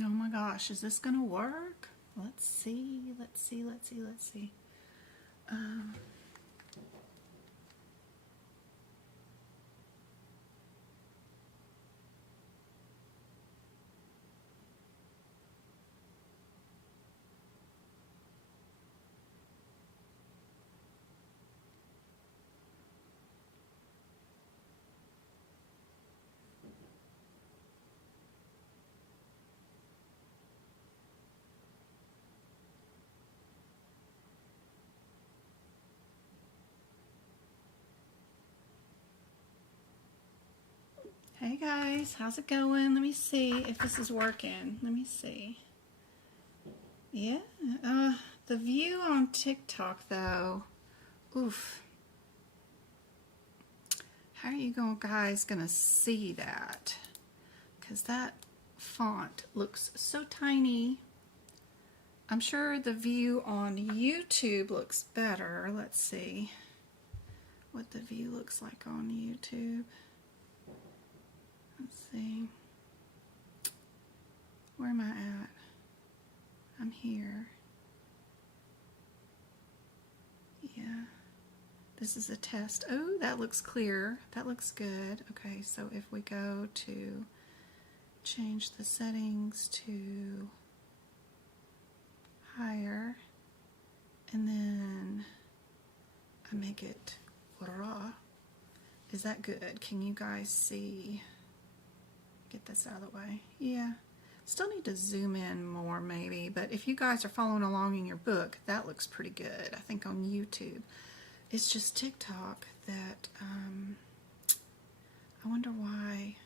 Oh my gosh, is this gonna work? Let's see, let's see, let's see, let's see. Hey guys, how's it going? Let me see if this is working. Let me see. Yeah, the view on TikTok though, oof. How are you guys gonna see that? Because that font looks so tiny. I'm sure the view on YouTube looks better. Let's see what the view looks like on YouTube. Let's see. Where am I at? I'm here. Yeah. This is a test. Oh, that looks clear. That looks good. Okay, so if we go to change the settings to higher, and then I make it raw. Is that good? Can you guys see? Get this out of the way. Yeah. Still need to zoom in more maybe, but if you guys are following along in your book, that looks pretty good. I think on YouTube. It's just TikTok that, I wonder why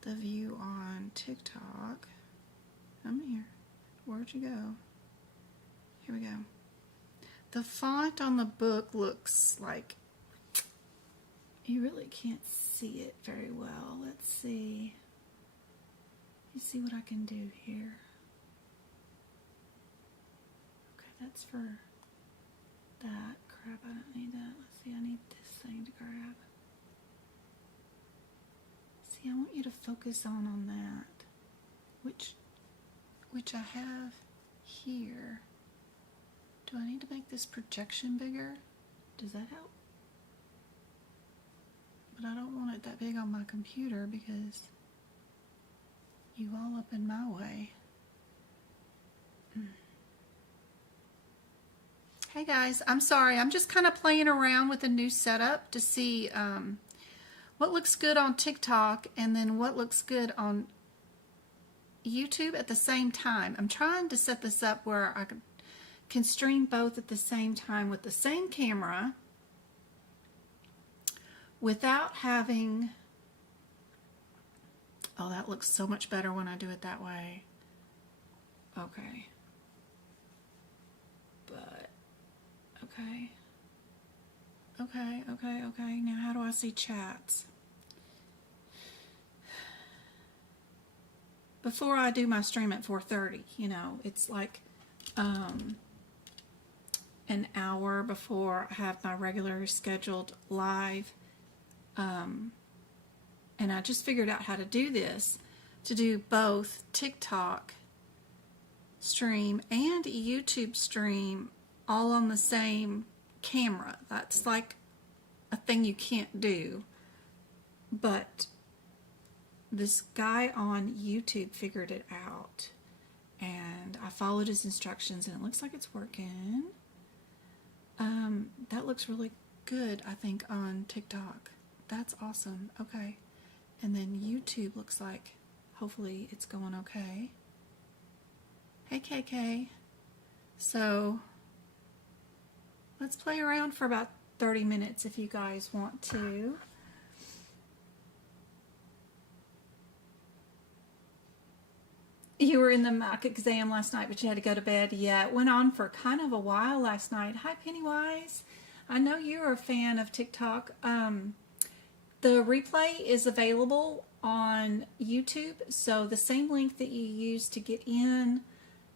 the view on TikTok, I'm here. Where'd you go? Here we go. The font on the book looks like you really can't see it very well. Let's see. You see what I can do here. Okay, that's for that. Crap, I don't need that. Let's see, I need this thing to grab. See, I want you to focus on that. Which I have here. Do I need to make this projection bigger? Does that help? But I don't want it that big on my computer because you all up in my way. Hey guys, I'm sorry. I'm just kind of playing around with a new setup to see what looks good on TikTok and then what looks good on YouTube at the same time. I'm trying to set this up where I can stream both at the same time with the same camera without having, oh, that looks so much better when I do it that way. Okay. But, okay. Okay. Now how do I see chats? Before I do my stream at 4:30, you know, it's like an hour before I have my regular scheduled live. And I just figured out how to do this, to do both TikTok stream and YouTube stream all on the same camera. That's like a thing you can't do, but this guy on YouTube figured it out, and I followed his instructions, and it looks like it's working. That looks really good, I think, on TikTok. That's awesome. Okay. And then YouTube looks like, hopefully it's going okay. Hey KK. So let's play around for about 30 minutes if you guys want to. You were in the mock exam last night, but you had to go to bed. Yeah, it went on for kind of a while last night. Hi, Pennywise. I know you're a fan of TikTok. The replay is available on YouTube, so the same link that you used to get in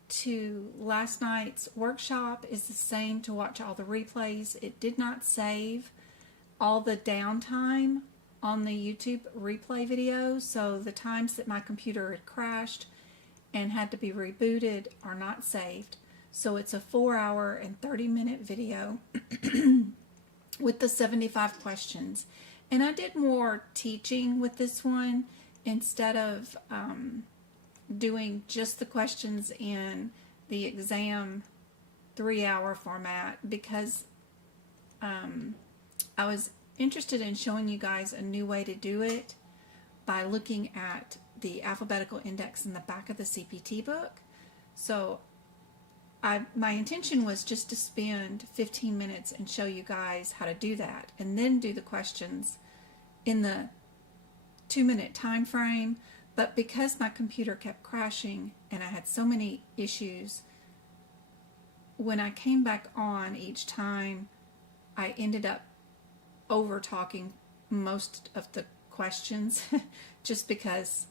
to last night's workshop is the same to watch all the replays. It did not save all the downtime on the YouTube replay video, so the times that my computer had crashed and had to be rebooted are not saved. So it's a 4-hour and 30-minute video with the 75 questions. And I did more teaching with this one instead of doing just the questions in the exam 3-hour format, because I was interested in showing you guys a new way to do it by looking at the alphabetical index in the back of the CPT book. So my intention was just to spend 15 minutes and show you guys how to do that, and then do the questions in the 2-minute time frame. But because my computer kept crashing and I had so many issues, when I came back on each time, I ended up over talking most of the questions just because,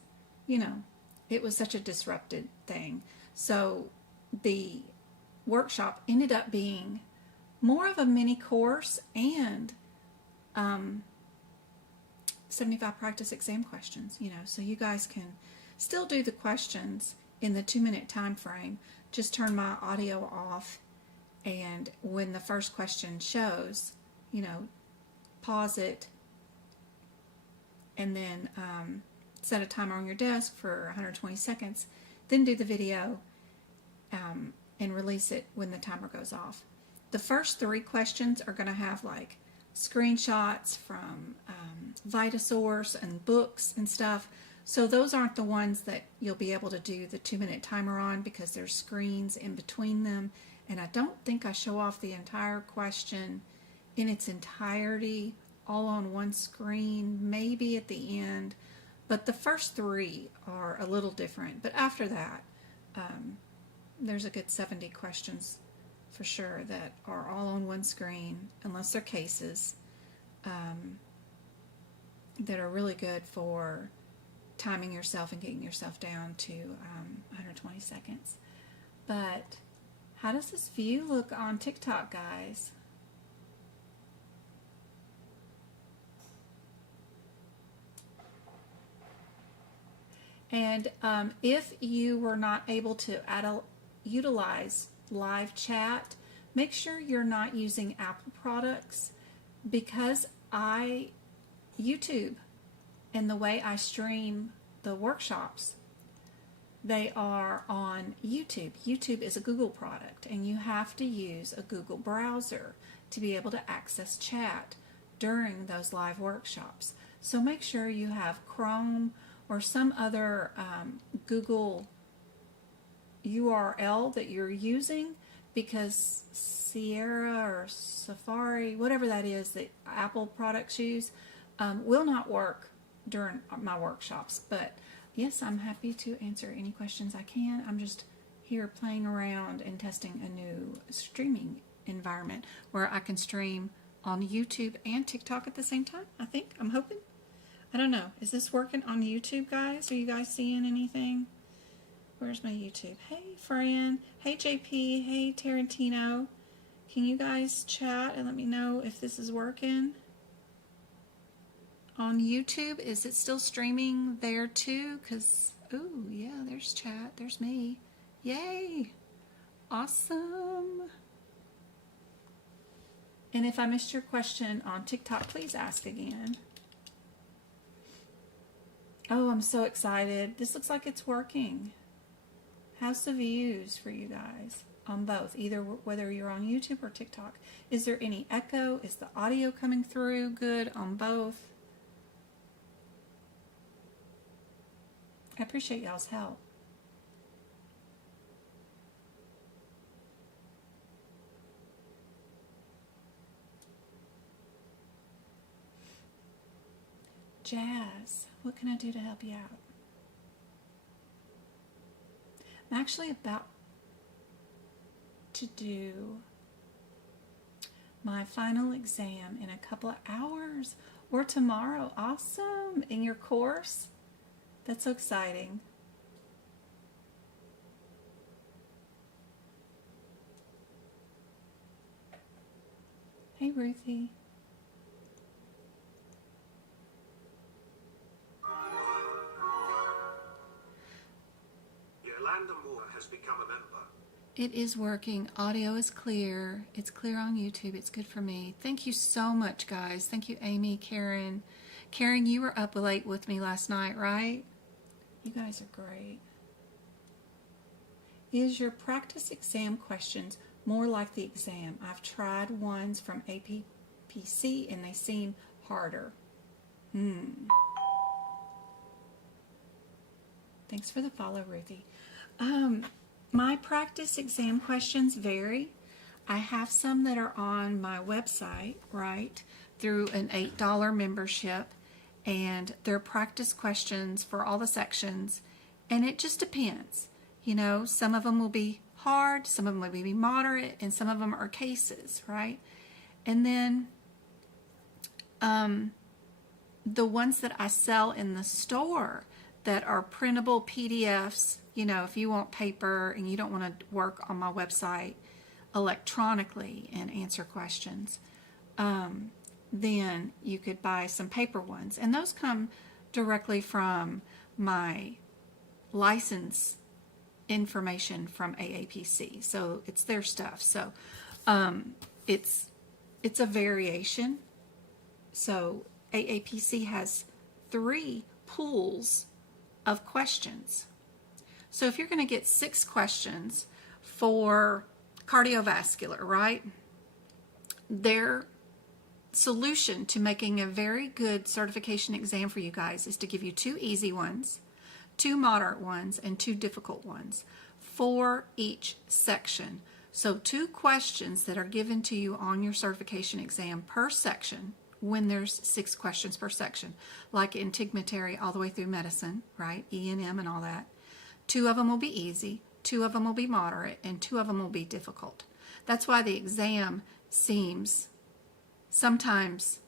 you know, it was such a disrupted thing. So the workshop ended up being more of a mini course and 75 practice exam questions, you know, so you guys can still do the questions in the 2-minute time frame. Just turn my audio off, and when the first question shows, you know, pause it, and then set a timer on your desk for 120 seconds, then do the video and release it when the timer goes off. The first 3 questions are going to have like screenshots from Vitasource and books and stuff. So those aren't the ones that you'll be able to do the 2-minute timer on, because there's screens in between them. And I don't think I show off the entire question in its entirety all on one screen, maybe at the end. But the first 3 are a little different. But after that, there's a good 70 questions for sure that are all on one screen, unless they're cases, that are really good for timing yourself and getting yourself down to 120 seconds. But how does this view look on TikTok, guys? And if you were not able to utilize live chat, make sure you're not using Apple products, because YouTube and the way I stream the workshops, they are on YouTube. YouTube is a Google product, and you have to use a Google browser to be able to access chat during those live workshops. So make sure you have Chrome or some other Google URL that you're using, because Sierra or Safari, whatever that is that Apple products use, will not work during my workshops. But yes, I'm happy to answer any questions I can. I'm just here playing around and testing a new streaming environment where I can stream on YouTube and TikTok at the same time, I think. I'm hoping. I don't know. Is this working on YouTube, guys? Are you guys seeing anything? Where's my YouTube? Hey, Fran. Hey, JP. Hey, Tarantino. Can you guys chat and let me know if this is working? On YouTube, is it still streaming there too? Because, ooh, yeah, there's chat. There's me. Yay. Awesome. And if I missed your question on TikTok, please ask again. Oh, I'm so excited. This looks like it's working. How's the views for you guys on both, either whether you're on YouTube or TikTok? Is there any echo? Is the audio coming through good on both? I appreciate y'all's help. Jazz, what can I do to help you out? I'm actually about to do my final exam in a couple of hours, or tomorrow. Awesome. In your course? That's so exciting. Hey, Ruthie. It is working. Audio is clear. It's clear on YouTube. It's good for me. Thank you so much, guys. Thank you, Amy, Karen. Karen, you were up late with me last night, right? You guys are great. Is your practice exam questions more like the exam? I've tried ones from aapc and they seem harder. Thanks for the follow, Ruthie. My practice exam questions vary. I have some that are on my website, right, through an $8 membership, and they're practice questions for all the sections, and it just depends. You know, some of them will be hard, some of them will be moderate, and some of them are cases, right? And then the ones that I sell in the store that are printable PDFs, you know, if you want paper and you don't want to work on my website electronically and answer questions, then you could buy some paper ones. And those come directly from my license information from AAPC. So it's their stuff. So it's a variation. So AAPC has 3 pools of questions. So if you're going to get 6 questions for cardiovascular, right? Their solution to making a very good certification exam for you guys is to give you 2 easy ones, 2 moderate ones, and 2 difficult ones for each section. So 2 questions that are given to you on your certification exam per section when there's 6 questions per section, like in integumentary all the way through medicine, right? E&M and all that. 2 of them will be easy, 2 of them will be moderate, and 2 of them will be difficult. That's why the exam seems sometimes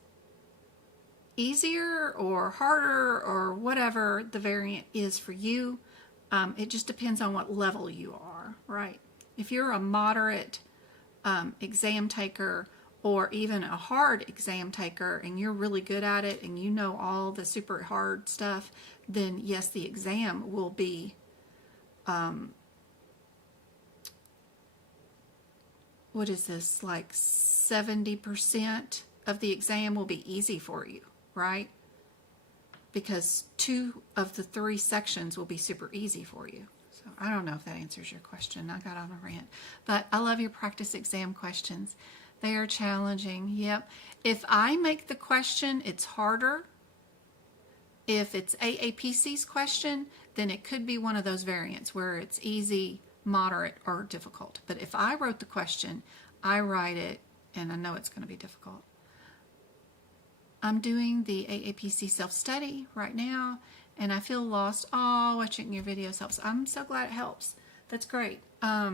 easier or harder or whatever the variant is for you. It just depends on what level you are, right? If you're a moderate exam taker or even a hard exam taker and you're really good at it and you know all the super hard stuff, then yes, the exam will be what is this, like 70% of the exam will be easy for you, right? Because 2 of the 3 sections will be super easy for you. So I don't know if that answers your question. I got on a rant. But I love your practice exam questions. They are challenging. Yep. If I make the question, it's harder. If it's AAPC's question, then it could be one of those variants where it's easy, moderate, or difficult. But if I wrote the question, I write it, and I know it's going to be difficult. I'm doing the AAPC self-study right now, and I feel lost. Oh, watching your videos helps. I'm so glad it helps. That's great. I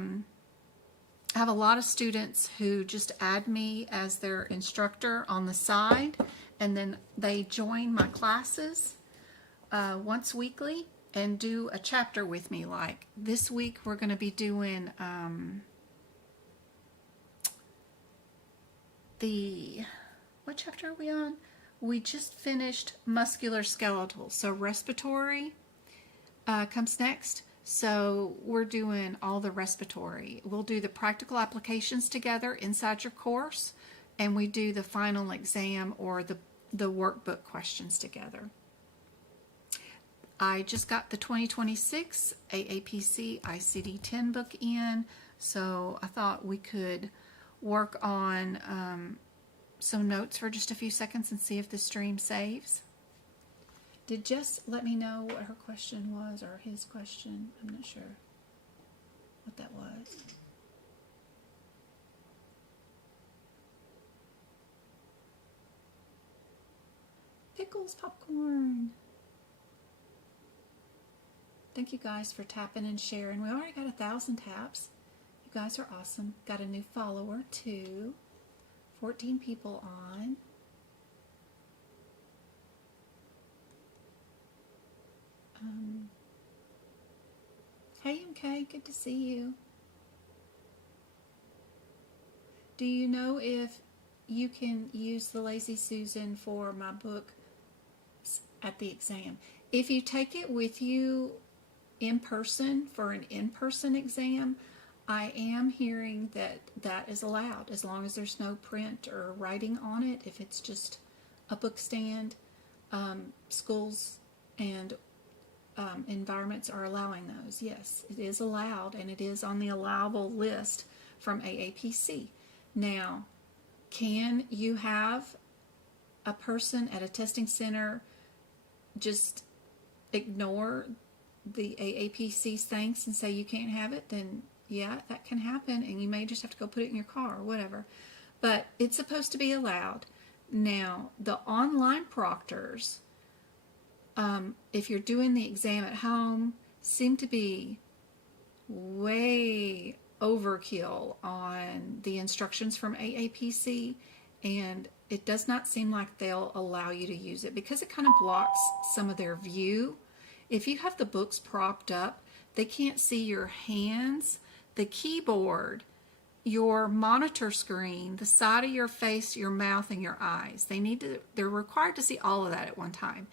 have a lot of students who just add me as their instructor on the side, and then they join my classes once weekly and do a chapter with me. Like this week we're going to be doing what chapter are we on? We just finished musculoskeletal, so respiratory comes next. So we're doing all the respiratory. We'll do the practical applications together inside your course, and we do the final exam or the workbook questions together. I just got the 2026 AAPC ICD-10 book in, so I thought we could work on some notes for just a few seconds and see if the stream saves. Did Jess let me know what her question was, or his question? I'm not sure what that was. Pickles popcorn. Thank you guys for tapping and sharing. We already got 1,000 taps. You guys are awesome. Got a new follower too. 14 people on. Hey MK, good to see you. Do you know if you can use the Lazy Susan for my book at the exam? If you take it with you in person for an in-person exam, I am hearing that that is allowed as long as there's no print or writing on it. If it's just a book stand, schools and environments are allowing those. Yes, it is allowed, and it is on the allowable list from AAPC. Now, can you have a person at a testing center just ignore the AAPC's thanks and say you can't have it? Then yeah, that can happen, and you may just have to go put it in your car or whatever. But it's supposed to be allowed. Now, the online proctors, if you're doing the exam at home, seem to be way overkill on the instructions from AAPC, and it does not seem like they'll allow you to use it because it kind of blocks some of their view. If you have the books propped up, they can't see your hands, the keyboard, your monitor screen, the side of your face, your mouth, and your eyes. They're required to see all of that at one time.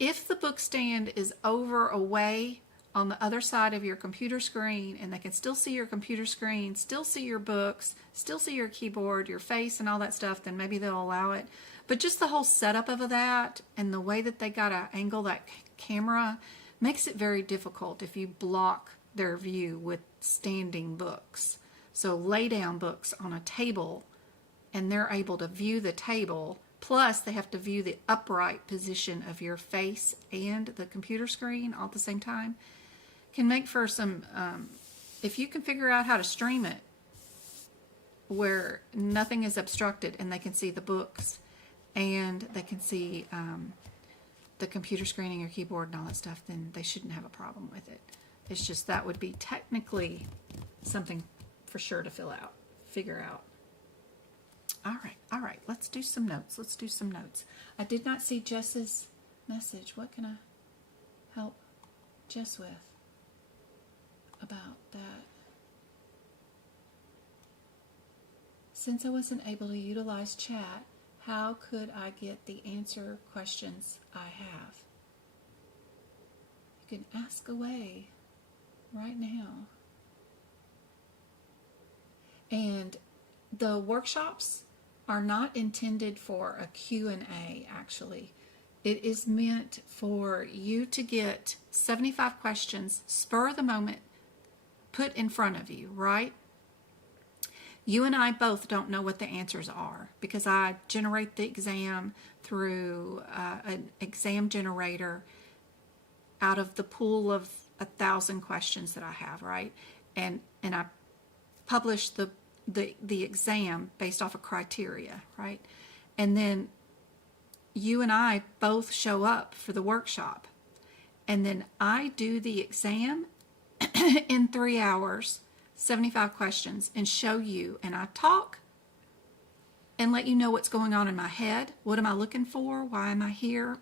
If the book stand is away on the other side of your computer screen, and they can still see your computer screen, still see your books, still see your keyboard, your face, and all that stuff, then maybe they'll allow it. But just the whole setup of that and the way that they got to angle that camera makes it very difficult if you block their view with standing books. So lay down books on a table, and they're able to view the table, plus they have to view the upright position of your face and the computer screen all at the same time. Can make for some, if you can figure out how to stream it where nothing is obstructed and they can see the books and they can see the computer screen and your keyboard and all that stuff, then they shouldn't have a problem with it. It's just that would be technically something for sure to figure out. All right, let's do some notes. I did not see Jess's message. What can I help Jess with about that? Since I wasn't able to utilize chat, how could I get the answer questions I have? You can ask away right now. And the workshops are not intended for a Q&A, actually. It is meant for you to get 75 questions, spur of the moment, put in front of you, right? You and I both don't know what the answers are because I generate the exam through an exam generator out of the pool of 1,000 questions that I have, right? And I publish the exam based off of criteria, right? And then you and I both show up for the workshop. And then I do the exam in 3 hours, 75 questions, and show you. And I talk and let you know what's going on in my head. What am I looking for? Why am I here?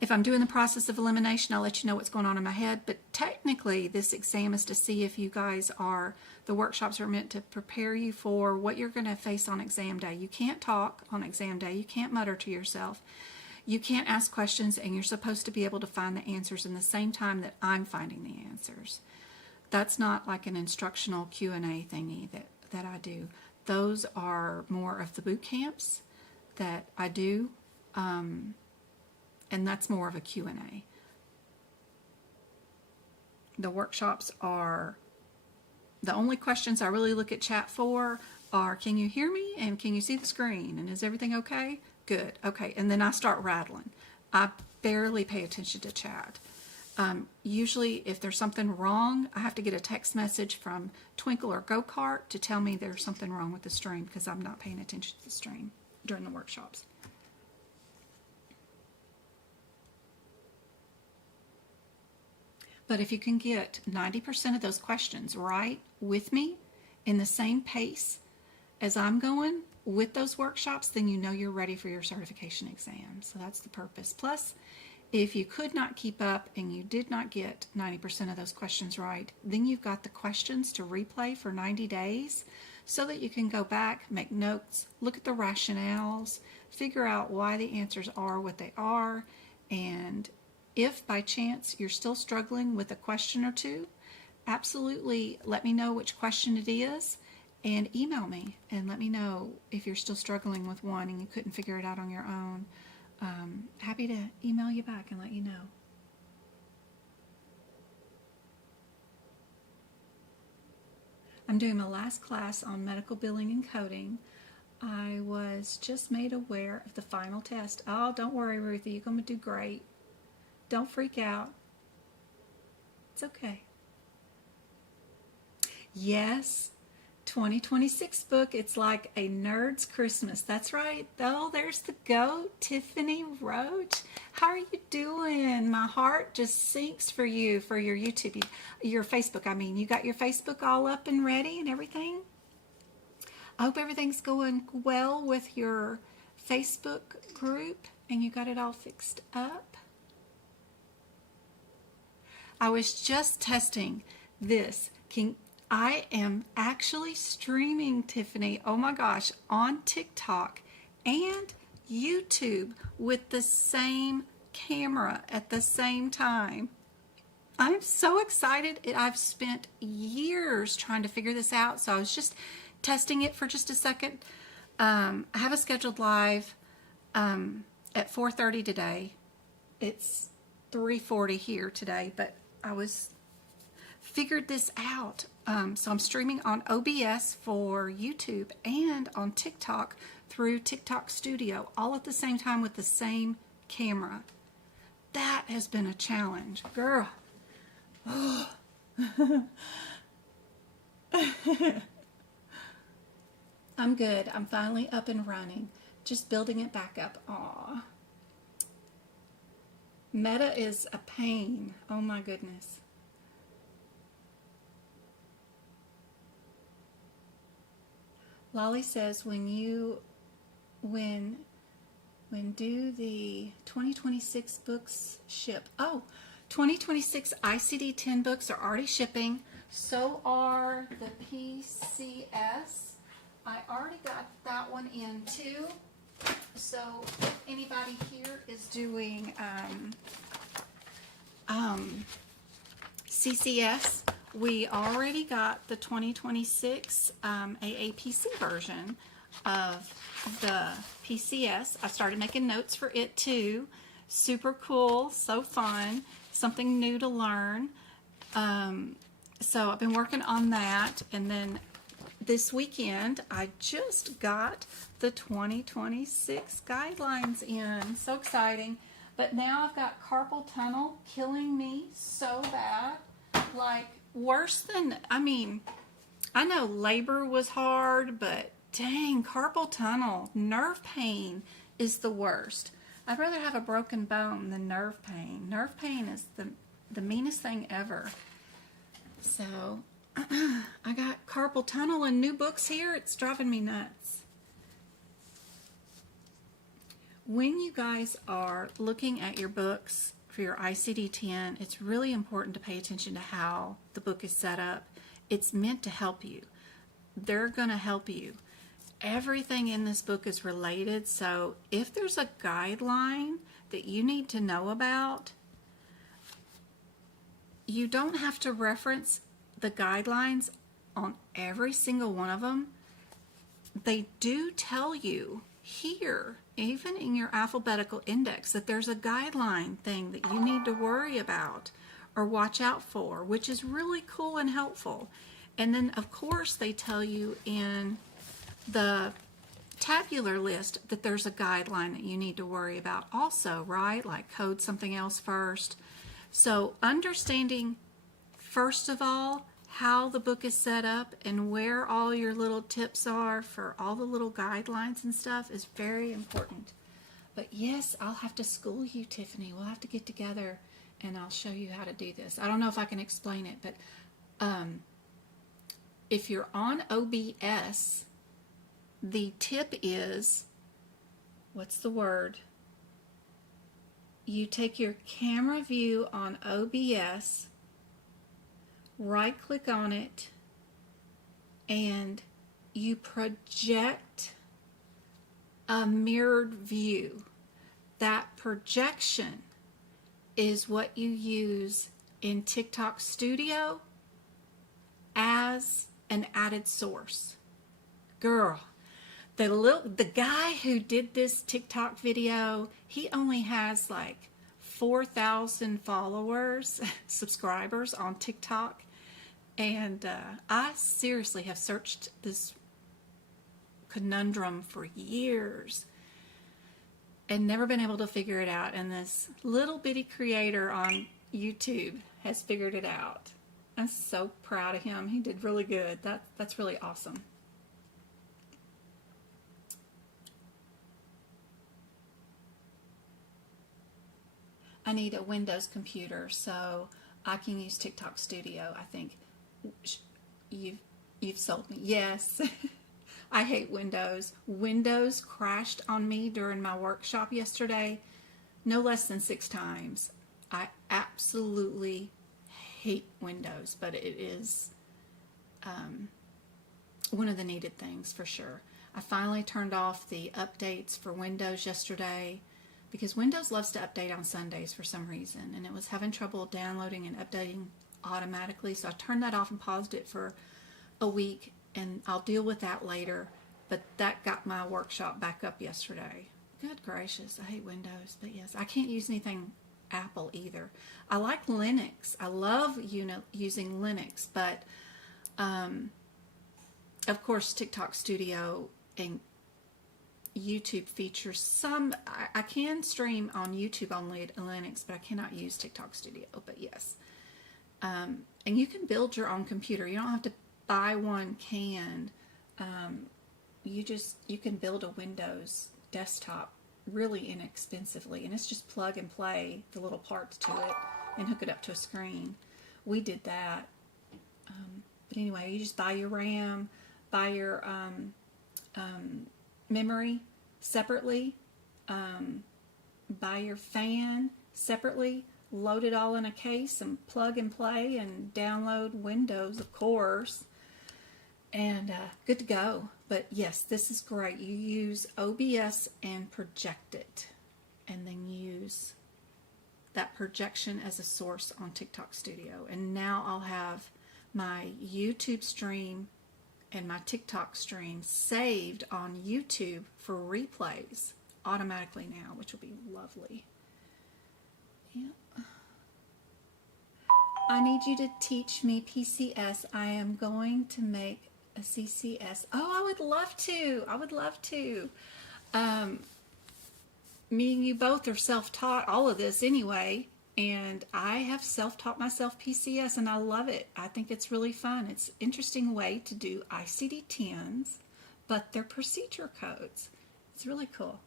If I'm doing the process of elimination, I'll let you know what's going on in my head. But technically, this exam is to see if you guys the workshops are meant to prepare you for what you're going to face on exam day. You can't talk on exam day. You can't mutter to yourself. You can't ask questions, and you're supposed to be able to find the answers in the same time that I'm finding the answers. That's not like an instructional Q&A thingy that I do. Those are more of the boot camps that I do. And that's more of a Q&A. The workshops are, the only questions I really look at chat for are, can you hear me? And can you see the screen? And is everything okay? Good. Okay. And then I start rattling. I barely pay attention to chat. Usually if there's something wrong, I have to get a text message from Twinkle or Go-Kart to tell me there's something wrong with the stream because I'm not paying attention to the stream during the workshops. But if you can get 90% of those questions right with me in the same pace as I'm going with those workshops, then you know you're ready for your certification exam. So that's the purpose. Plus, if you could not keep up and you did not get 90% of those questions right, then you've got the questions to replay for 90 days so that you can go back, make notes, look at the rationales, figure out why the answers are what they are, and if by chance you're still struggling with a question or two, absolutely let me know which question it is and email me and let me know if you're still struggling with one and you couldn't figure it out on your own. Happy to email you back and let you know. I'm doing my last class on medical billing and coding. I was just made aware of the final test. Oh, don't worry, Ruthie. You're going to do great. Don't freak out. It's okay. Yes, 2026 book. It's like a nerd's Christmas. That's right. Oh, there's the goat, Tiffany Roach. How are you doing? My heart just sinks for you, for your YouTube, your Facebook. I mean, you got your Facebook all up and ready and everything? I hope everything's going well with your Facebook group and you got it all fixed up. I was just testing this. I am actually streaming, Tiffany, oh my gosh, on TikTok and YouTube with the same camera at the same time. I'm so excited. I've spent years trying to figure this out, so I was just testing it for just a second. I have a scheduled live at 4:30 today. It's 3:40 here today, but I figured this out. So I'm streaming on OBS for YouTube and on TikTok through TikTok Studio, all at the same time with the same camera. That has been a challenge, girl. Oh. I'm good. I'm finally up and running. Just building it back up. Aw. Meta is a pain. Oh my goodness. Lolly says when do the 2026 books ship? Oh, 2026 ICD 10 books are already shipping. So are the PCS. I already got that one in too. So if anybody here is doing CCS, we already got the 2026 AAPC version of the PCS. I started making notes for it too. Super cool, so fun, something new to learn. So I've been working on that, and then this weekend I just got the 2026 guidelines in. So exciting. But now I've got carpal tunnel killing me so bad, like worse than, I mean, I know labor was hard, but dang, carpal tunnel, nerve pain is the worst. I'd rather have a broken bone than nerve pain. Nerve pain is the meanest thing ever. So I got carpal tunnel and new books here. It's driving me nuts. When you guys are looking at your books for your ICD-10, it's really important to pay attention to how the book is set up. It's meant to help you. They're going to help you. Everything in this book is related, so if there's a guideline that you need to know about, you don't have to reference the guidelines on every single one of them. They do tell you here, even in your alphabetical index, that there's a guideline thing that you need to worry about or watch out for, which is really cool and helpful. And then, of course, they tell you in the tabular list that there's a guideline that you need to worry about also, right? Like code something else first. So understanding, first of all, how the book is set up and where all your little tips are for all the little guidelines and stuff is very important. But yes, I'll have to school you, Tiffany. We'll have to get together and I'll show you how to do this. I don't know if I can explain it, but if you're on OBS, the tip is, what's the word? You take your camera view on OBS, right click on it, and you project a mirrored view. That projection is what you use in TikTok Studio as an added source. Girl, the guy who did this TikTok video, he only has like 4,000 followers, subscribers on TikTok. And I seriously have searched this conundrum for years and never been able to figure it out. And this little bitty creator on YouTube has figured it out. I'm so proud of him. He did really good. That's really awesome. I need a Windows computer so I can use TikTok Studio. I think you've sold me. Yes. I hate Windows. Windows crashed on me during my workshop yesterday no less than 6 times. I absolutely hate Windows, but it is one of the needed things for sure. I finally turned off the updates for Windows yesterday because Windows loves to update on Sundays for some reason, and it was having trouble downloading and updating automatically, so I turned that off and paused it for a week, and I'll deal with that later. But that got my workshop back up yesterday. Good gracious, I hate Windows, but yes, I can't use anything Apple either. I like Linux. I love using Linux, but of course TikTok Studio and YouTube features some. I can stream on YouTube on Linux, but I cannot use TikTok Studio. But yes, and you can build your own computer. You don't have to buy one canned. You can build a Windows desktop really inexpensively, and it's just plug and play the little parts to it and hook it up to a screen. We did that. But anyway, you just buy your RAM, buy your memory separately, buy your fan separately, load it all in a case and plug and play and download Windows, of course, and good to go. But yes, this is great. You use OBS and project it, and then use that projection as a source on TikTok Studio. And now I'll have my YouTube stream and my TikTok stream saved on YouTube for replays automatically now, which will be lovely. Yeah. I need you to teach me PCS. I am going to make a CCS. Oh, I would love to. I would love to. Me and you both are self-taught, all of this anyway, and I have self-taught myself PCS, and I love it. I think it's really fun. It's an interesting way to do ICD-10s, but they're procedure codes. It's really cool.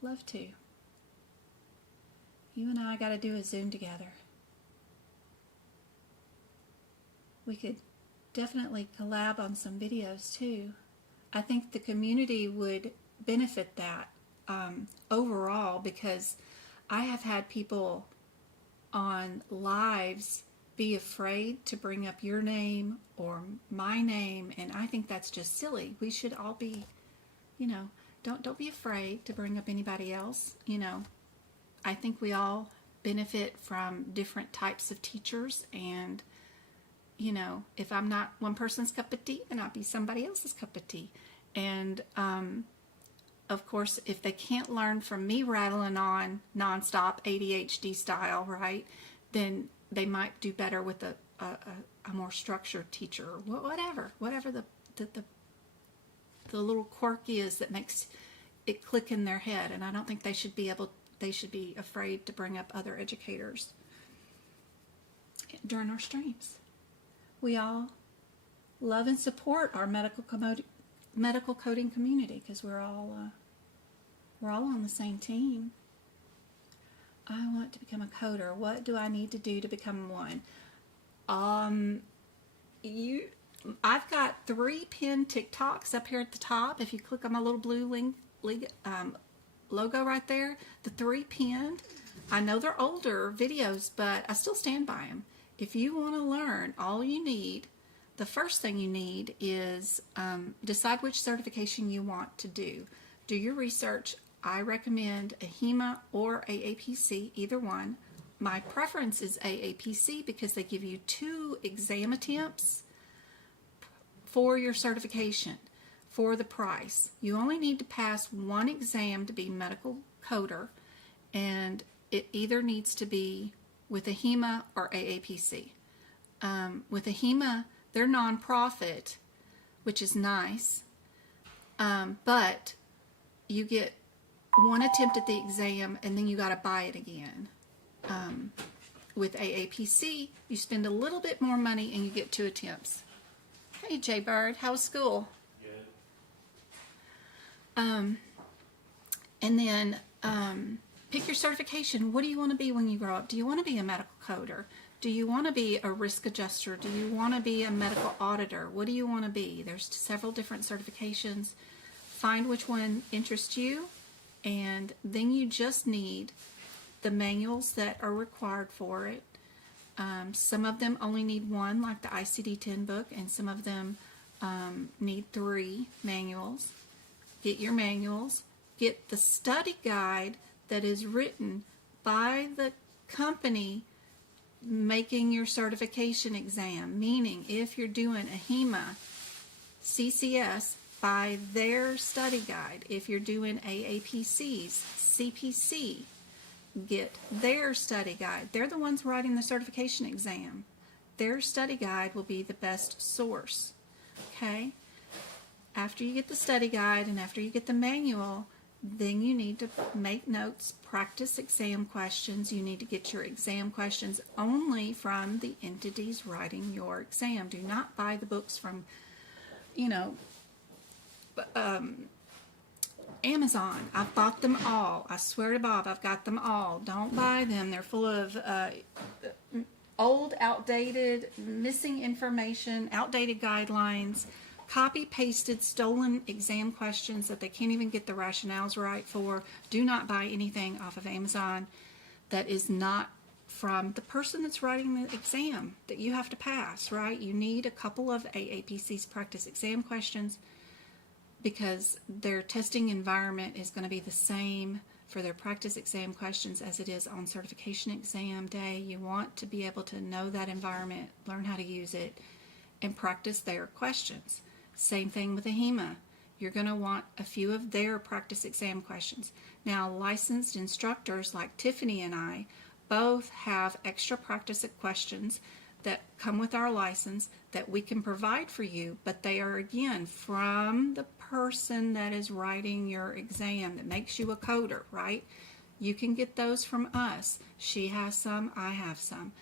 Love to. You and I got to do a Zoom together. We could definitely collab on some videos too. I think the community would benefit that overall, because I have had people on lives be afraid to bring up your name or my name, and I think that's just silly. We should all be, don't be afraid to bring up anybody else. I think we all benefit from different types of teachers, and if I'm not one person's cup of tea, then I'll be somebody else's cup of tea. And of course, if they can't learn from me rattling on nonstop ADHD style, right, then they might do better with a more structured teacher, or whatever the little quirk is that makes it click in their head. And I don't think they should be afraid to bring up other educators during our streams. We all love and support our medical coding community, because we're all on the same team. I want to become a coder. What do I need to do to become one? I've got 3 pinned TikToks up here at the top. If you click on my little blue logo right there, the 3 pinned. I know they're older videos, but I still stand by them. If you want to learn, the first thing you need is decide which certification you want to do. Do your research. I recommend AHIMA or AAPC, either one. My preference is AAPC because they give you 2 exam attempts for your certification, for the price. You only need to pass one exam to be medical coder, and it either needs to be with AHIMA or AAPC. With AHIMA, they're nonprofit, which is nice, but you get one attempt at the exam and then you got to buy it again. With AAPC, you spend a little bit more money and you get 2 attempts. Hey, Jay Bird, how was school? Good. And then pick your certification. What do you want to be when you grow up? Do you want to be a medical coder? Do you want to be a risk adjuster? Do you want to be a medical auditor? What do you want to be? There's several different certifications. Find which one interests you, and then you just need the manuals that are required for it. Some of them only need 1, like the ICD-10 book, and some of them need 3 manuals. Get your manuals. Get the study guide that is written by the company making your certification exam, meaning if you're doing AHIMA, CCS, by their study guide. If you're doing AAPC's, CPC, get their study guide. They're the ones writing the certification exam. Their study guide will be the best source. Okay? After you get the study guide and after you get the manual, then you need to make notes, practice exam questions. You need to get your exam questions only from the entities writing your exam. Do not buy the books from, Amazon. I've bought them all. I swear to Bob, I've got them all. Don't buy them. They're full of old, outdated, missing information, outdated guidelines, copy-pasted, stolen exam questions that they can't even get the rationales right for. Do not buy anything off of Amazon that is not from the person that's writing the exam that you have to pass, right? You need a couple of AAPC's practice exam questions because their testing environment is going to be the same for their practice exam questions as it is on certification exam day. You want to be able to know that environment, learn how to use it, and practice their questions. Same thing with AHIMA. You're going to want a few of their practice exam questions. Now, licensed instructors like Tiffany and I both have extra practice questions that come with our license that we can provide for you, but they are, again, from the person that is writing your exam that makes you a coder, right? You can get those from us. She has some, I have some.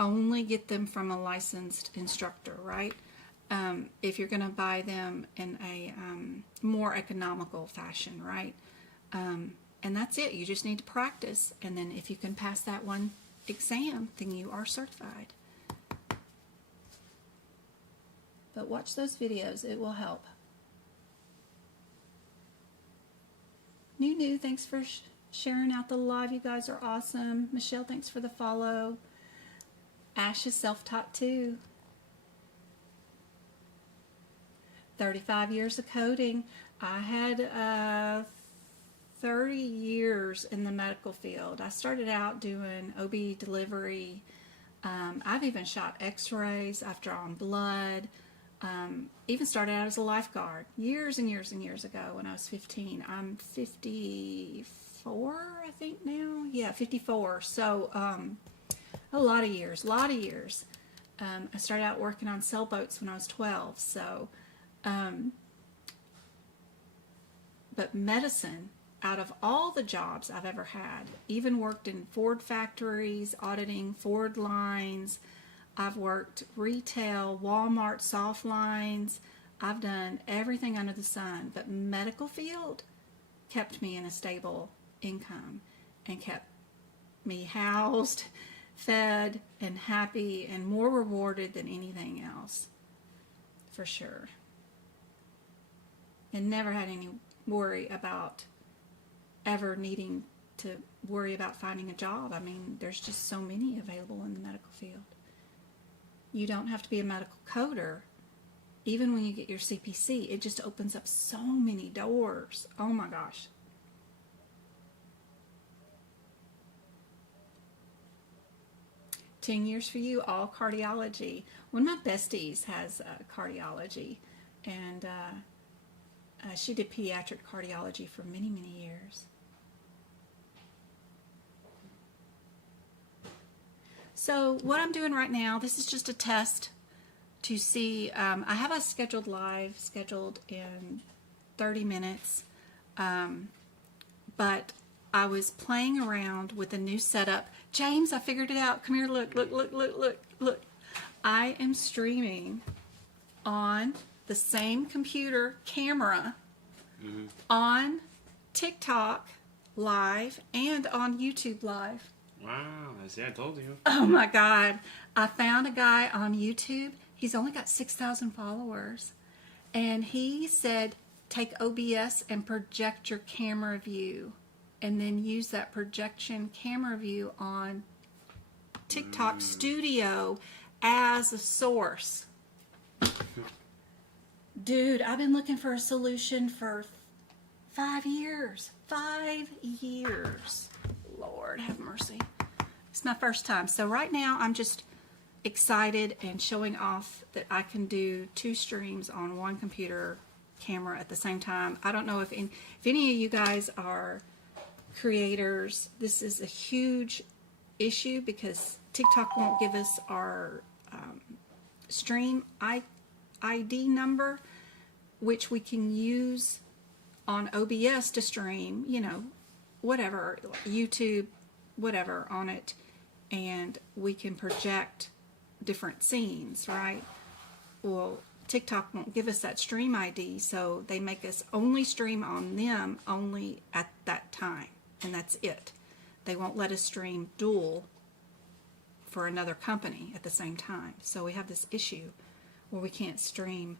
Only get them from a licensed instructor, right? If you're going to buy them in a more economical fashion, right? And that's it. You just need to practice. And then if you can pass that one exam, then you are certified. But watch those videos. It will help. New, thanks for sharing out the live. You guys are awesome. Michelle, thanks for the follow. Ash is self-taught too. 35 years of coding. I had 30 years in the medical field. I started out doing OB delivery. I've even shot x-rays. I've drawn blood. Even started out as a lifeguard years and years and years ago when I was 15. I'm 54, I think now. Yeah, 54. So a lot of years, I started out working on sailboats when I was 12. So but medicine, out of all the jobs I've ever had, even worked in Ford factories, auditing Ford lines, I've worked retail, Walmart soft lines, I've done everything under the sun, but medical field kept me in a stable income and kept me housed, fed, and happy, and more rewarded than anything else, for sure. And never had any worry about ever needing to worry about finding a job. I mean, there's just so many available in the medical field. You don't have to be a medical coder. Even when you get your CPC, it just opens up so many doors. Oh my gosh. "10 years for you, all cardiology." One of my besties has cardiology, and she did pediatric cardiology for many, many years. So what I'm doing right now, this is just a test to see, I have a scheduled live scheduled in 30 minutes, but I was playing around with a new setup. James, I figured it out. Come here, look, look, look, look, look, look. I am streaming on the same computer camera on TikTok live and on YouTube live. Wow, see, I told you. Oh my God. I found a guy on YouTube. He's only got 6,000 followers. And he said, take OBS and project your camera view. And then use that projection camera view on TikTok Studio as a source. Dude, I've been looking for a solution for 5 years. 5 years. Lord have mercy. It's my first time. So right now I'm just excited and showing off that I can do 2 streams on one computer camera at the same time. I don't know if any of you guys are creators. This is a huge issue because TikTok won't give us our stream ID number, which we can use on OBS to stream, you know, whatever, YouTube, whatever on it, and we can project different scenes, right? Well, TikTok won't give us that stream ID, so they make us only stream on them only at that time, and that's it. They won't let us stream dual for another company at the same time. So we have this issue where we can't stream.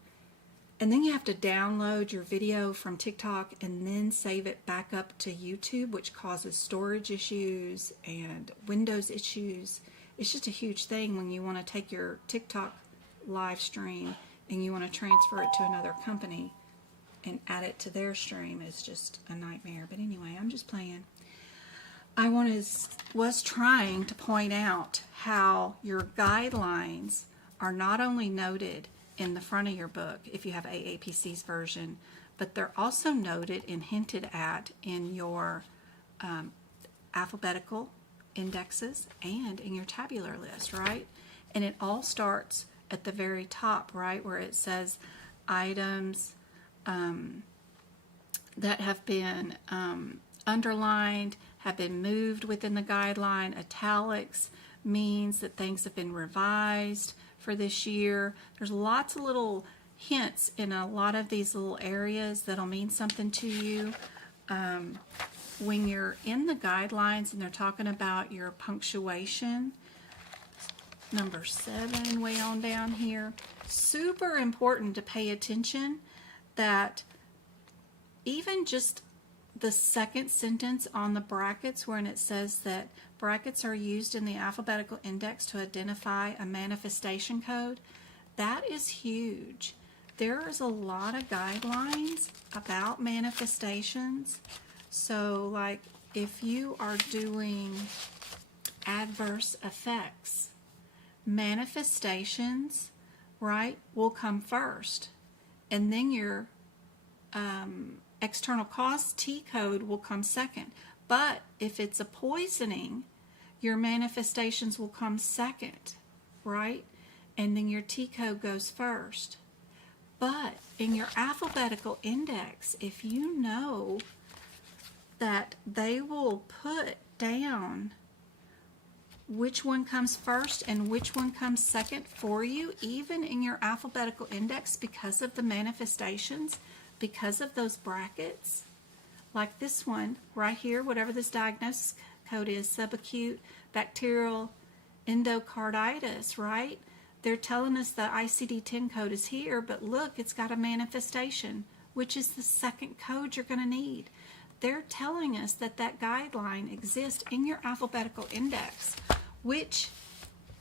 And then you have to download your video from TikTok and then save it back up to YouTube, which causes storage issues and Windows issues. It's just a huge thing when you want to take your TikTok live stream and you want to transfer it to another company and add it to their stream. It's just a nightmare. But anyway, I'm just playing. I was trying to point out how your guidelines are not only noted in the front of your book if you have AAPC's version, but they're also noted and hinted at in your alphabetical indexes and in your tabular list, right? And it all starts at the very top, right, where it says items that have been underlined, have been moved within the guideline. Italics means that things have been revised for this year. There's lots of little hints in a lot of these little areas that'll mean something to you. When you're in the guidelines and they're talking about your punctuation, number 7 way on down here, super important to pay attention that even just the second sentence on the brackets when it says that brackets are used in the alphabetical index to identify a manifestation code, that is huge. There is a lot of guidelines about manifestations. So like if you are doing adverse effects, manifestations, right, will come first, and then your external cause T code will come second. But if it's a poisoning, your manifestations will come second, right? And then your T code goes first. But in your alphabetical index, if you know that they will put down which one comes first and which one comes second for you, even in your alphabetical index, because of the manifestations, because of those brackets, like this one right here, whatever this diagnosis code is, subacute bacterial endocarditis, right? They're telling us the ICD-10 code is here, but look, it's got a manifestation, which is the second code you're going to need. They're telling us that that guideline exists in your alphabetical index, which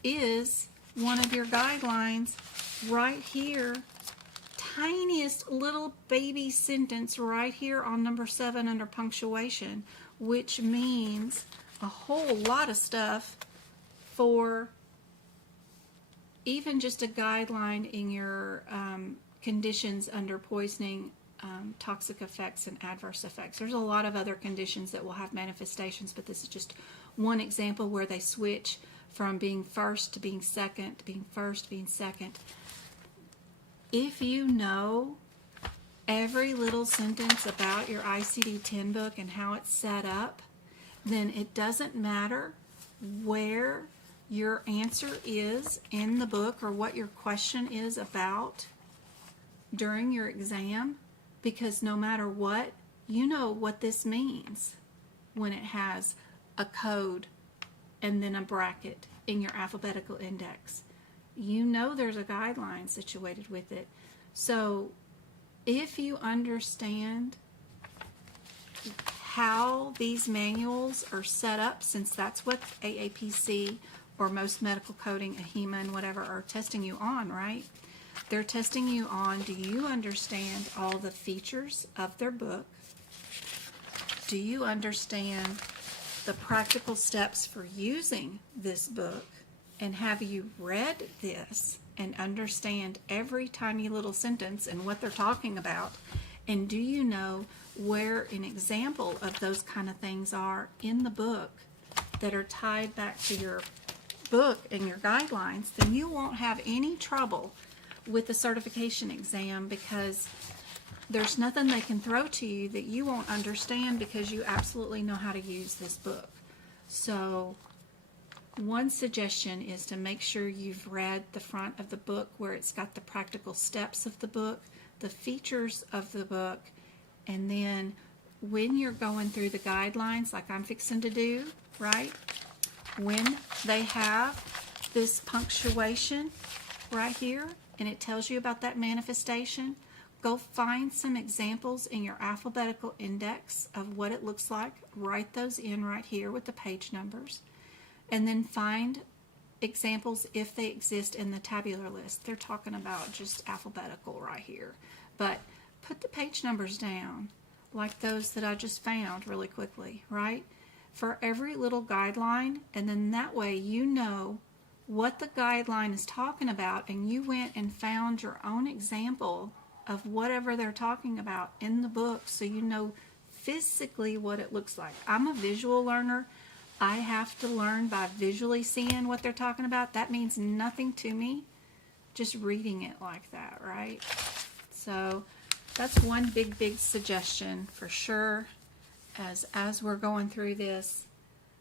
is one of your guidelines right here. Tiniest little baby sentence right here on number 7 under punctuation, which means a whole lot of stuff for even just a guideline in your conditions under poisoning, toxic effects, and adverse effects. There's a lot of other conditions that will have manifestations, but this is just one example where they switch from being first to being second, to being first to being second. If you know every little sentence about your ICD-10 book and how it's set up, then it doesn't matter where your answer is in the book or what your question is about during your exam, because no matter what, you know what this means when it has a code and then a bracket in your alphabetical index. You know there's a guideline situated with it. So if you understand how these manuals are set up, since that's what AAPC or most medical coding, AHIMA and whatever are testing you on, right? They're testing you on, do you understand all the features of their book? Do you understand the practical steps for using this book? And have you read this and understand every tiny little sentence and what they're talking about? And do you know where an example of those kind of things are in the book that are tied back to your book and your guidelines? Then you won't have any trouble with the certification exam, because there's nothing they can throw to you that you won't understand, because you absolutely know how to use this book. So one suggestion is to make sure you've read the front of the book where it's got the practical steps of the book, the features of the book, and then when you're going through the guidelines like I'm fixing to do, right? When they have this punctuation right here and it tells you about that manifestation, go find some examples in your alphabetical index of what it looks like. Write those in right here with the page numbers. And then find examples if they exist in the tabular list. They're talking about just alphabetical right here. But put the page numbers down like those that I just found really quickly, right? For every little guideline, and then that way you know what the guideline is talking about, and you went and found your own example of whatever they're talking about in the book, so you know physically what it looks like. I'm a visual learner. I have to learn by visually seeing what they're talking about. That means nothing to me, just reading it like that, right? So that's one big suggestion for sure. As we're going through this,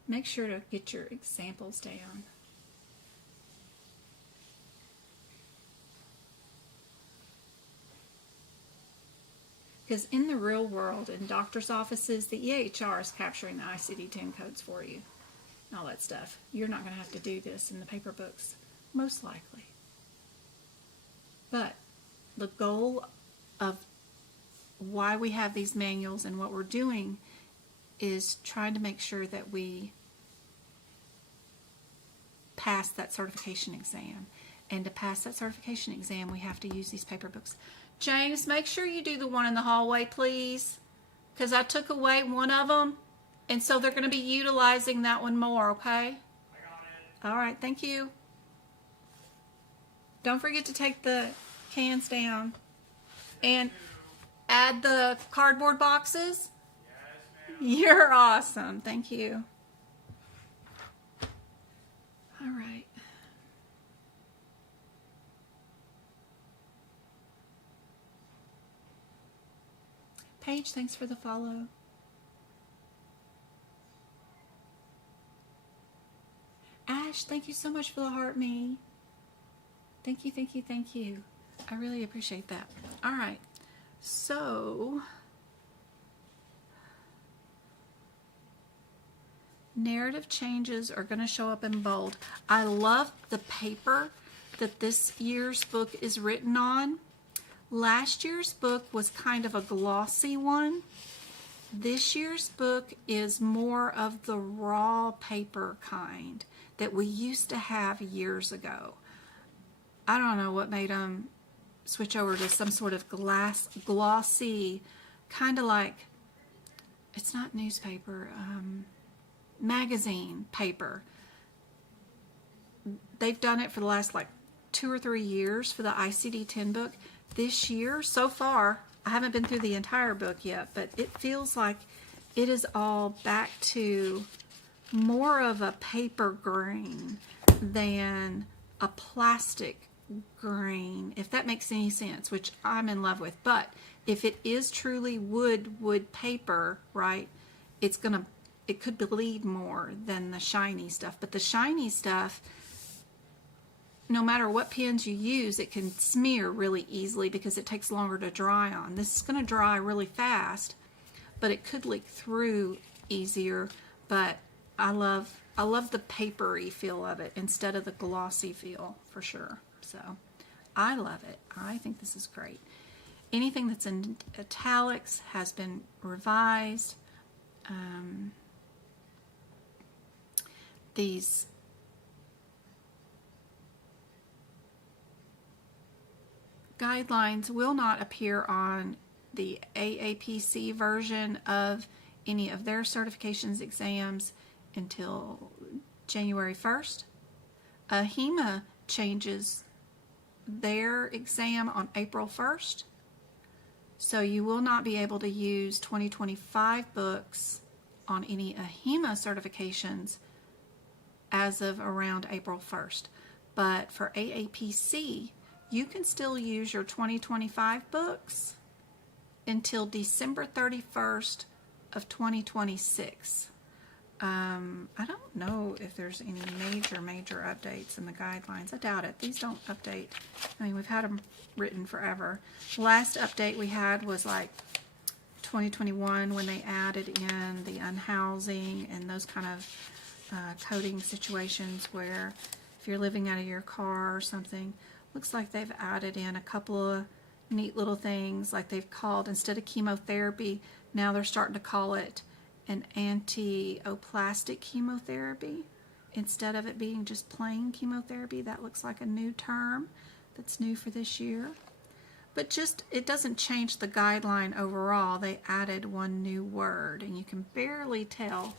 make sure to get your examples down. Because in the real world, in doctor's offices, the EHR is capturing the ICD-10 codes for you and all that stuff. You're not going to have to do this in the paper books, most likely. But the goal of why we have these manuals and what we're doing is trying to make sure that we pass that certification exam. And to pass that certification exam, we have to use these paper books. James, make sure you do the one in the hallway, please, because I took away one of them, and so they're going to be utilizing that one more, okay? I got it. All right, thank you. Don't forget to take the cans down and add the cardboard boxes. Yes, ma'am. You're awesome. Thank you. All right. Paige, thanks for the follow. Ash, thank you so much for the heart me. Thank you, thank you, thank you. I really appreciate that. All right. So, narrative changes are going to show up in bold. I love the paper that this year's book is written on. Last year's book was kind of a glossy one. This year's book is more of the raw paper kind that we used to have years ago. I don't know what made them switch over to some sort of glossy, kind of like, it's not newspaper, magazine paper. They've done it for the last like 2 or 3 years for the ICD-10 book. This year, so far, I haven't been through the entire book yet, but it feels like it is all back to more of a paper grain than a plastic grain, if that makes any sense, which I'm in love with. But if it is truly wood paper, right, it could bleed more than the shiny stuff. But the shiny stuff, no matter what pens you use, it can smear really easily because it takes longer to dry on. This is going to dry really fast, but it could leak through easier. But I love the papery feel of it instead of the glossy feel, for sure. So I love it. I think this is great. Anything that's in italics has been revised. These guidelines will not appear on the AAPC version of any of their certifications exams until January 1st. Ahima changes their exam on April 1st. So you will not be able to use 2025 books on any ahima certifications as of around April 1st. But for AAPC, you can still use your 2025 books until December 31st of 2026. I don't know if there's any major updates in the guidelines. I doubt it. These don't update. I mean, we've had them written forever. The last update we had was like 2021 when they added in the unhousing and those kind of coding situations where if you're living out of your car or something. Looks like they've added in a couple of neat little things, like they've called, instead of chemotherapy, now they're starting to call it an anti-oplastic chemotherapy instead of it being just plain chemotherapy. That looks like a new term that's new for this year. But just, it doesn't change the guideline overall. They added one new word, and you can barely tell.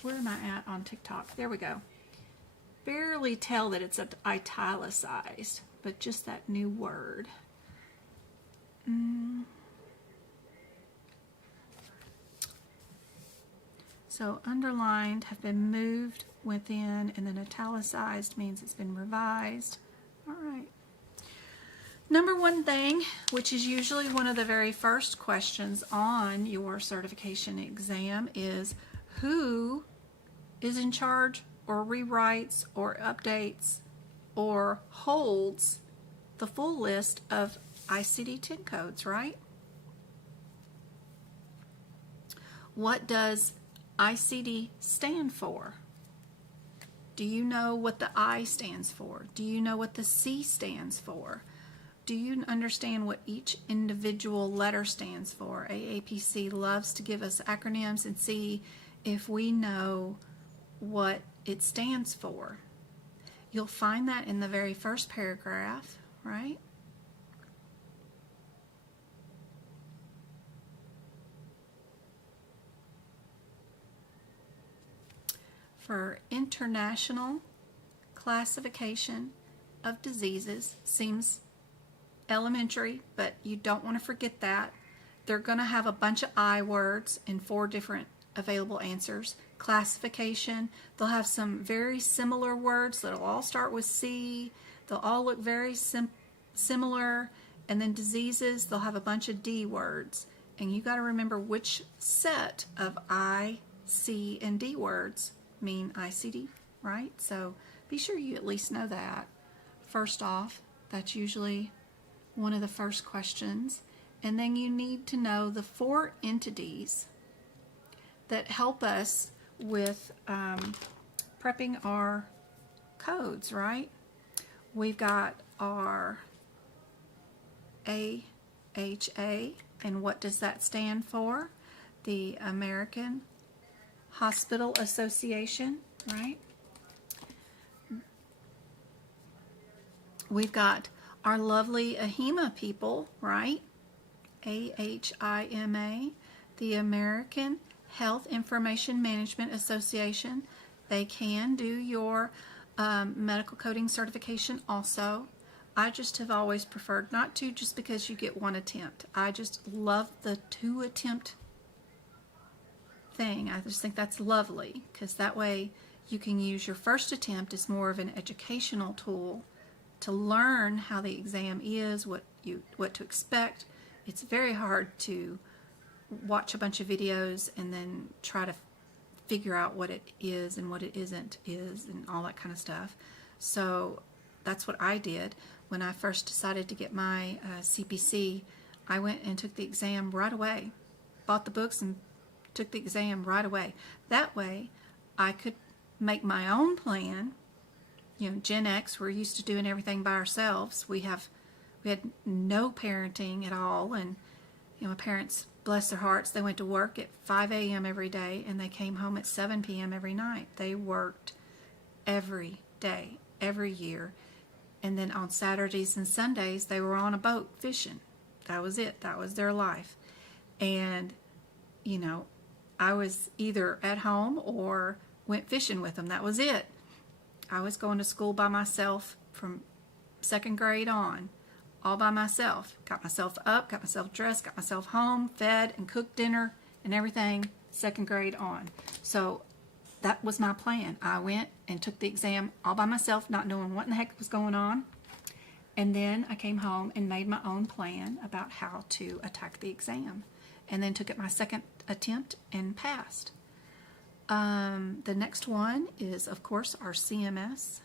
Where am I at on TikTok? There we go. Barely tell that it's italicized, but just that new word. So underlined have been moved within, and then italicized means it's been revised. All right. Number one thing, which is usually one of the very first questions on your certification exam, is who is in charge or rewrites or updates or holds the full list of ICD-10 codes, right? What does ICD stand for? Do you know what the I stands for? Do you know what the C stands for? Do you understand what each individual letter stands for? AAPC loves to give us acronyms and see if we know what it stands for. You'll find that in the very first paragraph, right? For international classification of diseases, seems elementary, but you don't want to forget that. They're going to have a bunch of I words and 4 different available answers. Classification, they'll have some very similar words that'll all start with C. They'll all look very similar. And then diseases, they'll have a bunch of D words. And you got to remember which set of I, C, and D words mean ICD, right? So be sure you at least know that. First off, that's usually one of the first questions. And then you need to know the 4 entities that help us with prepping our codes, right? We've got our AHA, and what does that stand for? The American Hospital Association, right? We've got our lovely AHIMA people, right? AHIMA, the American Health Information Management Association. They can do your medical coding certification also. I just have always preferred not to, just because you get one attempt. I just love the 2 attempt thing. I just think that's lovely, because that way you can use your first attempt as more of an educational tool to learn how the exam is, what to expect. It's very hard to watch a bunch of videos and then try to figure out what it is and what it isn't and all that kind of stuff. So that's what I did. When I first decided to get my CPC, I went and took the exam right away. Bought the books and took the exam right away. That way I could make my own plan. You know, Gen X, we're used to doing everything by ourselves. We had no parenting at all, and you know, my parents, bless their hearts, they went to work at 5 a.m. every day and they came home at 7 p.m. every night. They worked every day, every year. And then on Saturdays and Sundays, they were on a boat fishing. That was it. That was their life. And, you know, I was either at home or went fishing with them. That was it. I was going to school by myself from 2nd grade on, all by myself. Got myself up, got myself dressed, got myself home, fed, and cooked dinner and everything 2nd grade on. So that was my plan. I went and took the exam all by myself, not knowing what in the heck was going on. And then I came home and made my own plan about how to attack the exam. And then took it my 2nd attempt and passed. The next one is, of course, our CMS.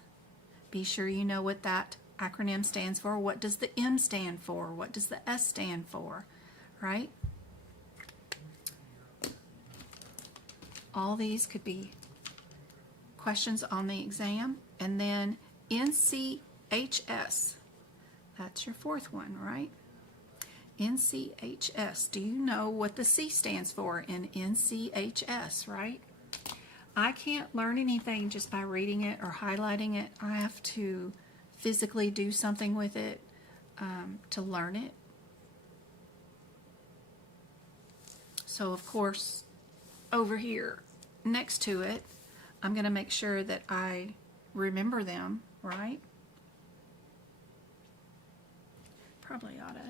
Be sure you know what that acronym stands for. What does the M stand for? What does the S stand for? Right? All these could be questions on the exam. And then NCHS. That's your 4th one, right? NCHS. Do you know what the C stands for in NCHS, right? I can't learn anything just by reading it or highlighting it. I have to physically do something with it to learn it. So, of course, over here next to it, I'm going to make sure that I remember them, right? Probably ought to.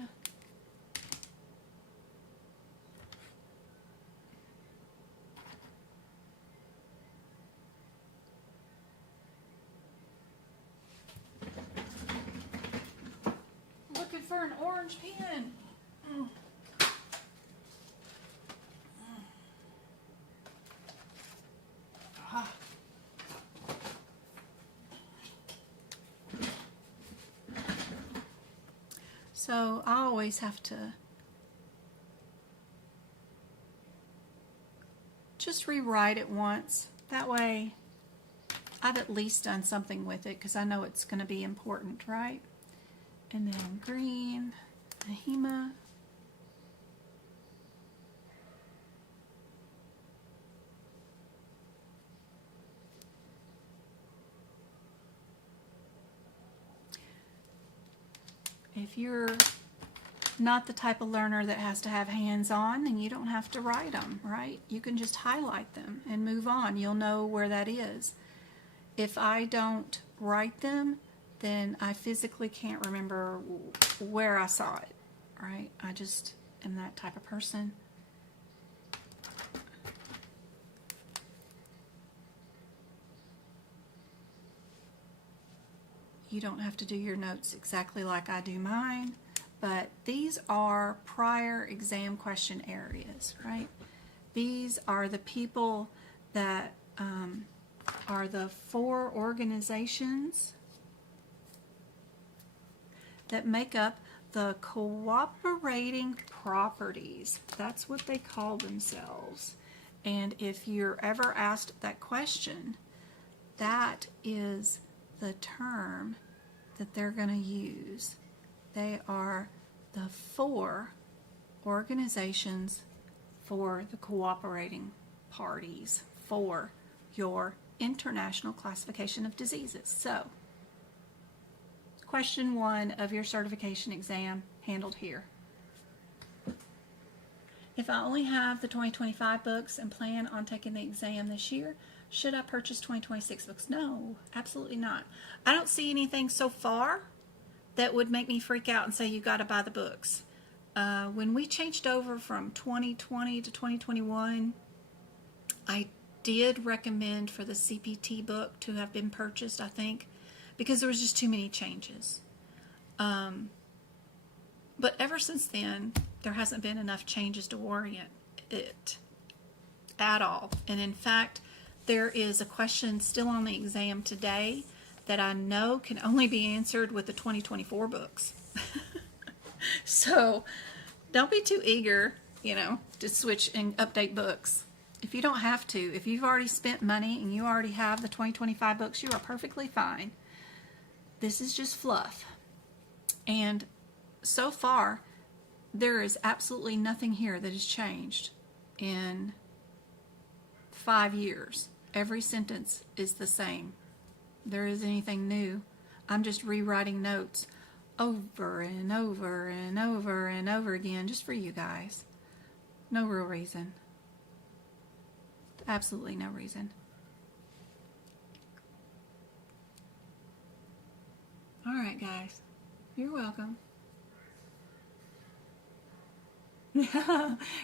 Looking for an orange pen. So I always have to just rewrite it once. That way I've at least done something with it, because I know it's going to be important, right? And then green, ahima. If you're not the type of learner that has to have hands-on, then you don't have to write them, right? You can just highlight them and move on. You'll know where that is. If I don't write them, then I physically can't remember where I saw it, right? I just am that type of person. You don't have to do your notes exactly like I do mine, but these are prior exam question areas, right? These are the people that are the 4 organizations that make up the cooperating properties. That's what they call themselves. And if you're ever asked that question, that is the term that they're going to use. They are the 4 organizations for the cooperating parties for your International Classification of Diseases. So, question 1 of your certification exam handled here. If I only have the 2025 books and plan on taking the exam this year, should I purchase 2026 books? No, absolutely not. I don't see anything so far that would make me freak out and say you got to buy the books. When we changed over from 2020 to 2021, I did recommend for the CPT book to have been purchased, I think, because there was just too many changes. But ever since then, there hasn't been enough changes to orient it at all. And in fact, there is a question still on the exam today that I know can only be answered with the 2024 books. So don't be too eager, to switch and update books. If you don't have to, if you've already spent money and you already have the 2025 books, you are perfectly fine. This is just fluff. And so far, there is absolutely nothing here that has changed in 5 years. Every sentence is the same. There isn't anything new. I'm just rewriting notes over and over and over and over again just for you guys. No real reason. Absolutely no reason. All right, guys. You're welcome.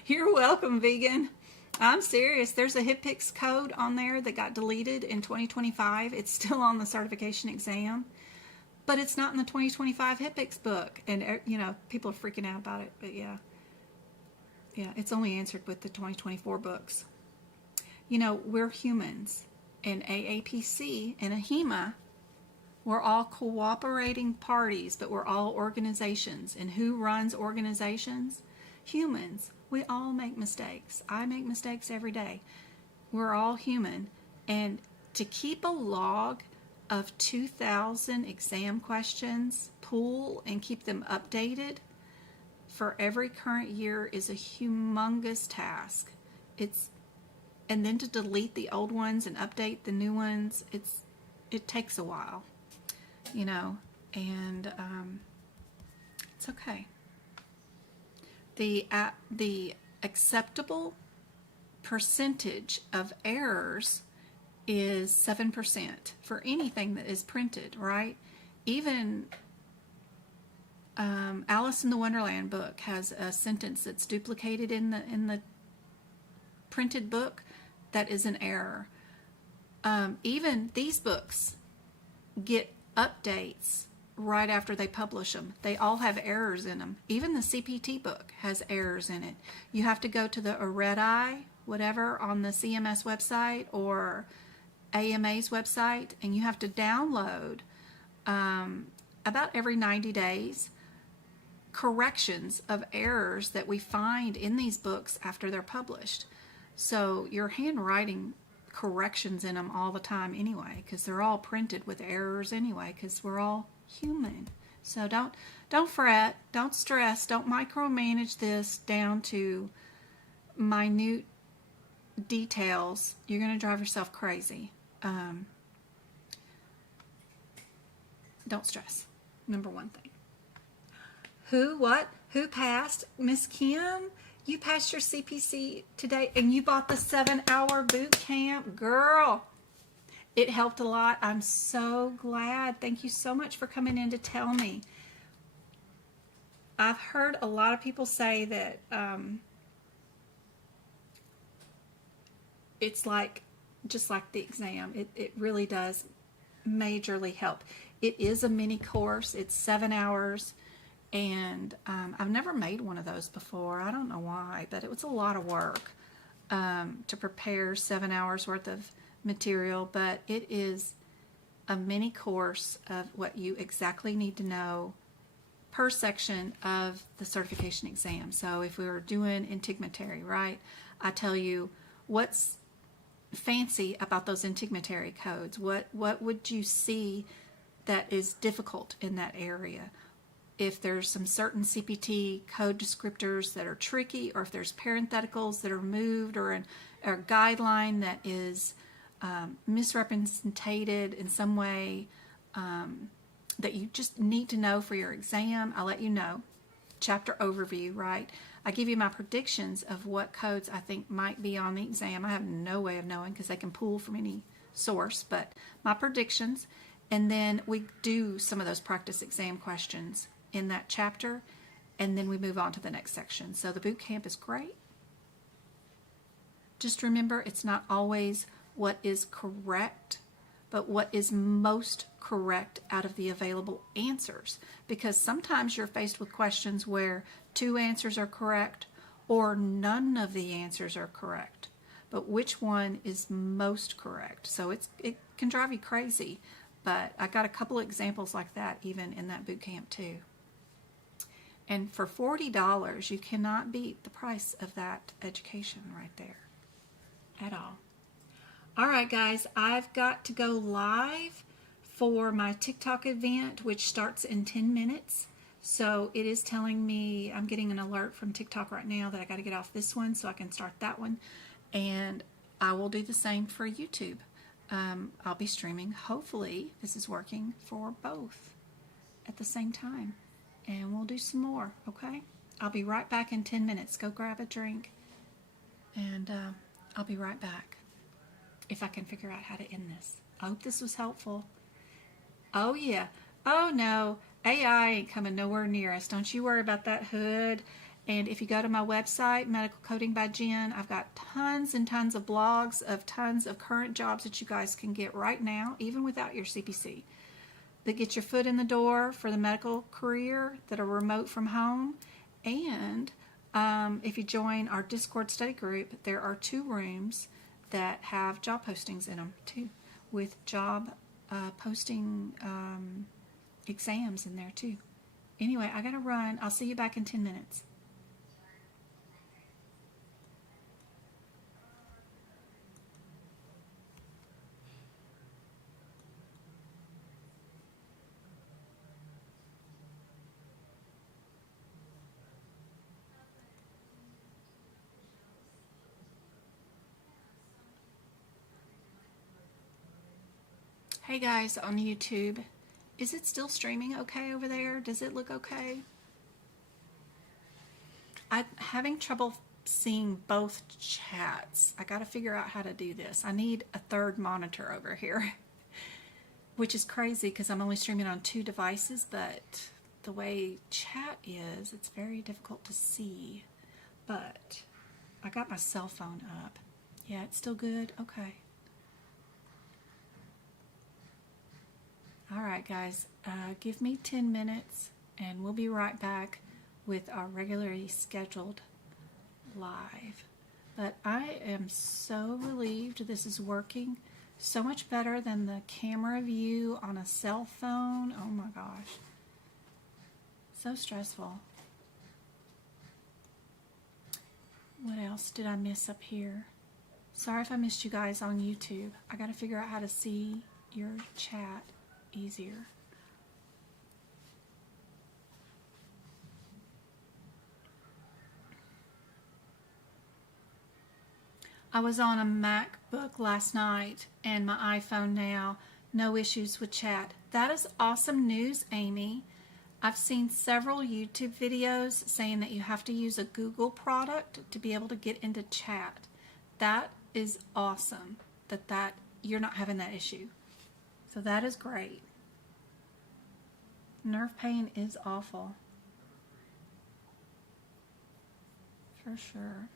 You're welcome, vegan. I'm serious. There's a HipPix code on there that got deleted in 2025. It's still on the certification exam, but it's not in the 2025 HipPix book. And, people are freaking out about it. But yeah, it's only answered with the 2024 books. We're humans, and aapc and ahima, we're all cooperating parties, but we're all organizations. And who runs organizations? Humans. We all make mistakes. I make mistakes every day. We're all human. And to keep a log of 2,000 exam questions, pool and keep them updated for every current year is a humongous task. And then to delete the old ones and update the new ones, it takes a while, and it's okay. The acceptable percentage of errors is 7% for anything that is printed, right? Even Alice in the Wonderland book has a sentence that's duplicated in the printed book that is an error. Even these books get updates right after they publish them. They all have errors in them. Even the CPT book has errors in it. You have to go to the irregularities, whatever, on the CMS website or AMA's website, and you have to download about every 90 days corrections of errors that we find in these books after they're published. So you're handwriting corrections in them all the time anyway, because they're all printed with errors anyway, because we're all human. So don't fret, don't stress, don't micromanage this down to minute details. You're going to drive yourself crazy. Don't stress. Number one thing. Who passed? Miss Kim, you passed your CPC today, and you bought the 7-hour boot camp. Girl, it helped a lot. I'm so glad. Thank you so much for coming in to tell me. I've heard a lot of people say that it's just like the exam. It really does majorly help. It is a mini course. It's 7 hours. And I've never made one of those before. I don't know why, but it was a lot of work to prepare 7 hours worth of material. But it is a mini course of what you exactly need to know per section of the certification exam. So if we were doing integumentary, right, I tell you what's fancy about those integumentary codes. What would you see that is difficult in that area? If there's some certain CPT code descriptors that are tricky, or if there's parentheticals that are moved, or a guideline that is misrepresented in some way that you just need to know for your exam, I'll let you know. Chapter overview, right? I give you my predictions of what codes I think might be on the exam. I have no way of knowing because they can pull from any source, but my predictions. And then we do some of those practice exam questions in that chapter, and then we move on to the next section. So the boot camp is great. Just remember, it's not always what is correct, but what is most correct out of the available answers. Because sometimes you're faced with questions where 2 answers are correct or none of the answers are correct. But which one is most correct? So it can drive you crazy. But I got a couple of examples like that even in that boot camp too. And for $40, you cannot beat the price of that education right there at all. All right, guys, I've got to go live for my TikTok event, which starts in 10 minutes. So it is telling me, I'm getting an alert from TikTok right now that I got to get off this one so I can start that one. And I will do the same for YouTube. I'll be streaming. Hopefully this is working for both at the same time. And we'll do some more, okay? I'll be right back in 10 minutes. Go grab a drink. And I'll be right back if I can figure out how to end this. I hope this was helpful. Oh, yeah. Oh, no. AI ain't coming nowhere near us. Don't you worry about that hood. And if you go to my website, Medical Coding by Jen, I've got tons and tons of blogs of tons of current jobs that you guys can get right now, even without your CPC, that get your foot in the door for the medical career, that are remote from home. And if you join our Discord study group, there are 2 rooms that have job postings in them too, with job posting exams in there too. Anyway, I gotta run. I'll see you back in 10 minutes. Hey guys on YouTube, is it still streaming okay over there? Does it look okay? I'm having trouble seeing both chats. I got to figure out how to do this. I need a 3rd monitor over here, which is crazy because I'm only streaming on 2 devices, but the way chat is, it's very difficult to see. But I got my cell phone up. Yeah, it's still good? Okay. All right, guys, give me 10 minutes and we'll be right back with our regularly scheduled live. But I am so relieved this is working so much better than the camera view on a cell phone. Oh my gosh. So stressful. What else did I miss up here? Sorry if I missed you guys on YouTube. I got to figure out how to see your chat easier. I was on a MacBook last night and my iPhone now. No issues with chat. That is awesome news, Amy. I've seen several YouTube videos saying that you have to use a Google product to be able to get into chat. That is awesome that you're not having that issue. So that is great. Nerve pain is awful. For sure.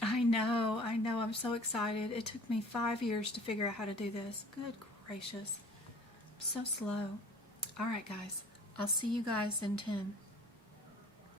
I know. I'm so excited. It took me 5 years to figure out how to do this. Good gracious. I'm so slow. All right, guys. I'll see you guys in 10.